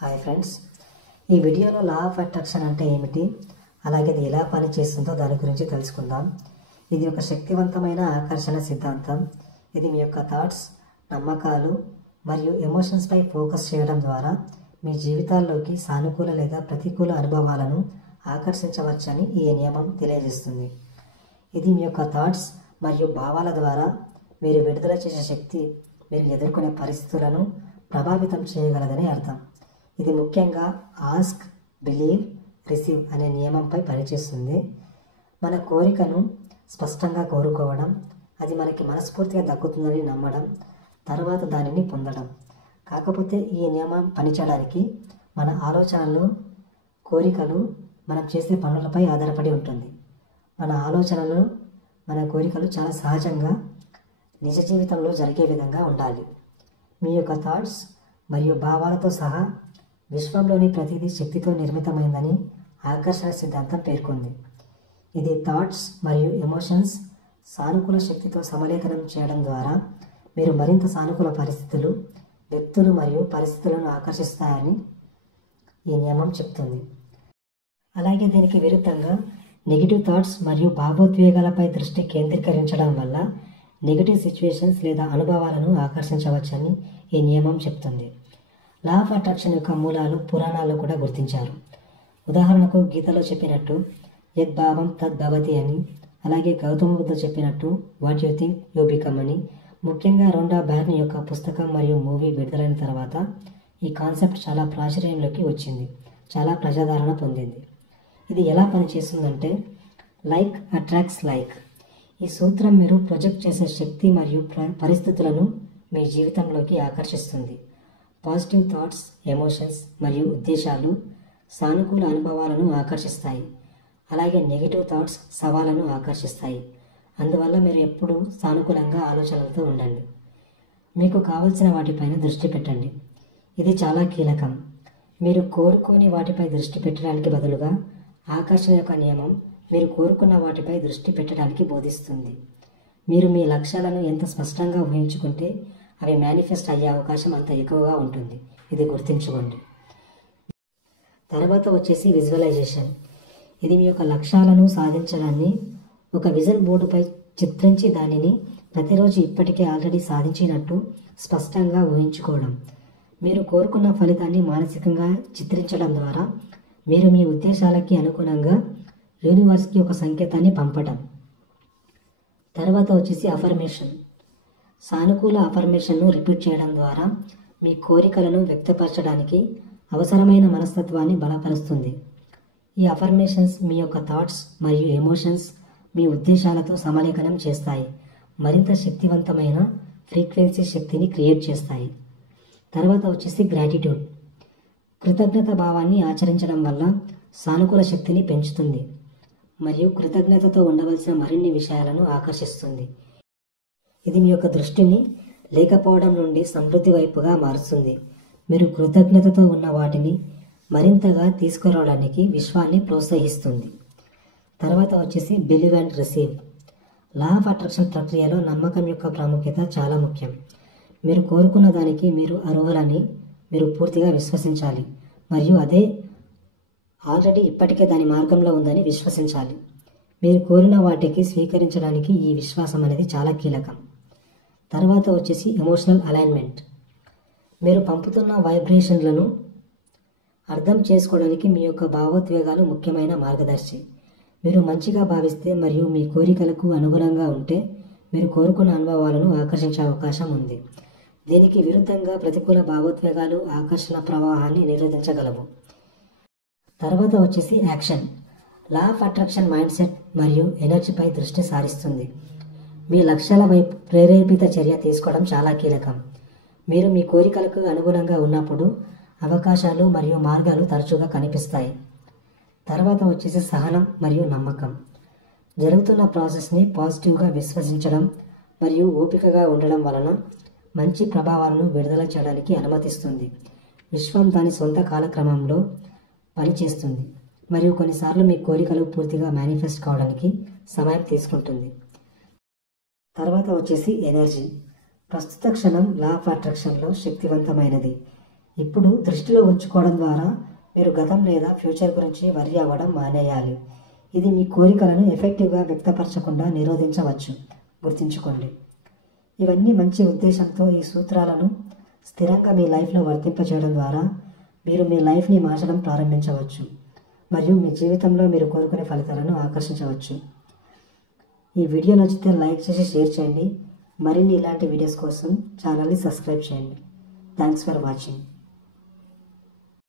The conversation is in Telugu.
హాయ్ ఫ్రెండ్స్, ఈ వీడియోలో లా ఆఫ్ అట్రాక్షన్ అంటే ఏమిటి, అలాగే ఇది ఎలా పనిచేస్తుందో దాని గురించి తెలుసుకుందాం. ఇది ఒక శక్తివంతమైన ఆకర్షణ సిద్ధాంతం. ఇది మీ యొక్క థాట్స్, నమ్మకాలు మరియు ఎమోషన్స్పై ఫోకస్ చేయడం ద్వారా మీ జీవితాల్లోకి సానుకూల లేదా ప్రతికూల అనుభవాలను ఆకర్షించవచ్చని ఈ నియమం తెలియజేస్తుంది. ఇది మీ యొక్క థాట్స్ మరియు భావాల ద్వారా మీరు విడుదల చేసే శక్తి మీరు ఎదుర్కొనే పరిస్థితులను ప్రభావితం చేయగలదని అర్థం. ఇది ముఖ్యంగా ఆస్క్, బిలీవ్, రిసీవ్ అనే నియమంపై పనిచేస్తుంది. మన కోరికను స్పష్టంగా కోరుకోవడం, అది మనకి మనస్ఫూర్తిగా దక్కుతుందని నమ్మడం, తర్వాత దానిని పొందడం. కాకపోతే ఈ నియమం పనిచేయడానికి మన ఆలోచనలు, కోరికలు మనం చేసే పనులపై ఆధారపడి ఉంటుంది. మన ఆలోచనలు, మన కోరికలు చాలా సహజంగా నిజ జీవితంలో జరిగే విధంగా ఉండాలి. మీ యొక్క థాట్స్ మరియు భావాలతో సహా విశ్వంలోని ప్రతిదీ శక్తితో నిర్మితమైందని ఆకర్షణ సిద్ధాంతం పేర్కొంది. ఇది థాట్స్ మరియు ఎమోషన్స్ సానుకూల శక్తితో సమలేఖనం చేయడం ద్వారా మీరు మరింత సానుకూల పరిస్థితులు, వ్యక్తులు మరియు పరిస్థితులను ఆకర్షిస్తాయని ఈ నియమం చెప్తుంది. అలాగే దీనికి విరుద్ధంగా నెగిటివ్ థాట్స్ మరియు భావోద్వేగాలపై దృష్టి కేంద్రీకరించడం వల్ల నెగిటివ్ సిచ్యువేషన్స్ లేదా అనుభవాలను ఆకర్షించవచ్చని ఈ నియమం చెప్తుంది. లా ఆఫ్ అట్రాక్షన్ యొక్క మూలాలు పురాణాల్లో కూడా గుర్తించారు. ఉదాహరణకు గీతలో చెప్పినట్టు యద్భావం తద్భవతి అని, అలాగే గౌతమ బుద్ధ చెప్పినట్టు what you think you become అని. ముఖ్యంగా రొండా బైర్న్ యొక్క పుస్తకం మరియు మూవీ విడుదలైన తర్వాత ఈ కాన్సెప్ట్ చాలా ప్రాచుర్యంలోకి వచ్చింది, చాలా ప్రజాదరణ పొందింది. ఇది ఎలా పనిచేస్తుందంటే లైక్ అట్రాక్ట్స్ లైక్. ఈ సూత్రం మీరు ప్రొజెక్ట్ చేసే శక్తి మరియు పరిస్థితులను మీ జీవితంలోకి ఆకర్షిస్తుంది. పాజిటివ్ థాట్స్, ఎమోషన్స్ మరియు ఉద్దేశాలు సానుకూల అనుభవాలను ఆకర్షిస్తాయి. అలాగే నెగిటివ్ థాట్స్ సవాళ్లను ఆకర్షిస్తాయి. అందువల్ల మీరు ఎప్పుడూ సానుకూలంగా ఆలోచనలతో ఉండండి. మీకు కావలసిన వాటిపైన దృష్టి పెట్టండి. ఇది చాలా కీలకం. మీరు కోరుకోని వాటిపై దృష్టి పెట్టడానికి బదులుగా ఆకర్షణ యొక్క నియమం మీరు కోరుకున్న వాటిపై దృష్టి పెట్టడానికి బోధిస్తుంది. మీరు మీ లక్ష్యాలను ఎంత స్పష్టంగా ఊహించుకుంటే అవి మేనిఫెస్ట్ అయ్యే అవకాశం అంత ఎక్కువగా ఉంటుంది. ఇది గుర్తుంచుకోండి. తర్వాత వచ్చేసి విజువలైజేషన్. ఇది మీ యొక్క లక్ష్యాలను సాధించడాన్ని ఒక విజన్ బోర్డుపై చిత్రించి దానిని ప్రతిరోజు ఇప్పటికే ఆల్రెడీ సాధించినట్టు స్పష్టంగా ఊహించుకోవడం. మీరు కోరుకున్న ఫలితాన్ని మానసికంగా చిత్రించడం ద్వారా మీరు మీ ఉద్దేశాలకి అనుగుణంగా యూనివర్స్కి ఒక సంకేతాన్ని పంపడం. తర్వాత వచ్చేసి అఫర్మేషన్. సానుకూల అఫర్మేషన్ను రిపీట్ చేయడం ద్వారా మీ కోరికలను వ్యక్తపరచడానికి అవసరమైన మనస్తత్వాన్ని బలపరుస్తుంది. ఈ అఫర్మేషన్స్ మీ యొక్క థాట్స్ మరియు ఎమోషన్స్ మీ ఉద్దేశాలతో సమలేఖనం చేస్తాయి, మరింత శక్తివంతమైన ఫ్రీక్వెన్సీ శక్తిని క్రియేట్ చేస్తాయి. తర్వాత వచ్చేసి గ్రాటిట్యూడ్. కృతజ్ఞత భావాన్ని ఆచరించడం వల్ల సానుకూల శక్తిని పెంచుతుంది మరియు కృతజ్ఞతతో ఉండవలసిన మరిన్ని విషయాలను ఆకర్షిస్తుంది. ఇది మీ యొక్క దృష్టిని లేకపోవడం నుండి సమృద్ధి వైపుగా మారుస్తుంది. మీరు కృతజ్ఞతతో ఉన్న వాటిని మరింతగా తీసుకురావడానికి విశ్వాన్ని ప్రోత్సహిస్తుంది. తర్వాత వచ్చేసి believe and receive. Law of attraction ప్రక్రియలో నమ్మకం యొక్క ప్రాముఖ్యత చాలా ముఖ్యం. మీరు కోరుకున్న దానికి మీరు అర్హులని మీరు పూర్తిగా విశ్వసించాలి మరియు అదే ఆల్రెడీ ఇప్పటికే దాని మార్గంలో ఉందని విశ్వసించాలి. మీరు కోరిన వాటికి స్వీకరించడానికి ఈ విశ్వాసం అనేది చాలా కీలకం. తర్వాత వచ్చేసి ఎమోషనల్ అలైన్మెంట్. మీరు పంపుతున్న వైబ్రేషన్లను అర్థం చేసుకోవడానికి మీ యొక్క భావోద్వేగాలు ముఖ్యమైన మార్గదర్శి. మీరు మంచిగా భావిస్తే మరియు మీ కోరికలకు అనుగుణంగా ఉంటే మీరు కోరుకున్న అనుభవాలను ఆకర్షించే అవకాశం ఉంది. దీనికి విరుద్ధంగా ప్రతికూల భావోద్వేగాలు ఆకర్షణ ప్రవాహాన్ని నిరోధించగలవు. తర్వాత వచ్చేసి action. Law of attraction mind set మరియు ఎనర్జీపై దృష్టి సారిస్తుంది. మీ లక్ష్యాల వైపు ప్రేరేపిత చర్య తీసుకోవడం చాలా కీలకం. మీరు మీ కోరికలకు అనుగుణంగా ఉన్నప్పుడు అవకాశాలు మరియు మార్గాలు తరచుగా కనిపిస్తాయి. తర్వాత వచ్చేసి సహనం మరియు నమ్మకం. జరుగుతున్న ప్రాసెస్ని పాజిటివ్గా విశ్వసించడం మరియు ఓపికగా ఉండడం వలన మంచి ప్రభావాలను విడుదల చేయడానికి అనుమతిస్తుంది. విశ్వం దాని సొంత కాలక్రమంలో పనిచేస్తుంది మరియు కొన్నిసార్లు మీ కోరికలు పూర్తిగా మేనిఫెస్ట్ కావడానికి సమయం తీసుకుంటుంది. తర్వాత వచ్చేసి ఎనర్జీ. ప్రస్తుత క్షణం లా ఆఫ్ అట్రాక్షన్లో శక్తివంతమైనది. ఇప్పుడు దృష్టిలో ఉంచుకోవడం ద్వారా మీరు గతం లేదా ఫ్యూచర్ గురించి వర్రీ అవ్వడం మానేయాలి. ఇది మీ కోరికలను ఎఫెక్టివ్గా వ్యక్తపరచకుండా నిరోధించవచ్చు. గుర్తుంచుకోండి. ఇవన్నీ మంచి ఉద్దేశంతో ఈ సూత్రాలను స్థిరంగా మీ లైఫ్లో వర్తింపచేయడం ద్వారా మీరు మీ లైఫ్ని మార్చడం ప్రారంభించవచ్చు మరియు మీ జీవితంలో మీరు కోరుకునే ఫలితాలను ఆకర్షించవచ్చు. ఈ వీడియో నచ్చితే లైక్ చేసి షేర్ చేయండి. మరిన్ని ఇలాంటి వీడియోస్ కోసం ఛానల్ని సబ్స్క్రైబ్ చేయండి. Thanks for watching.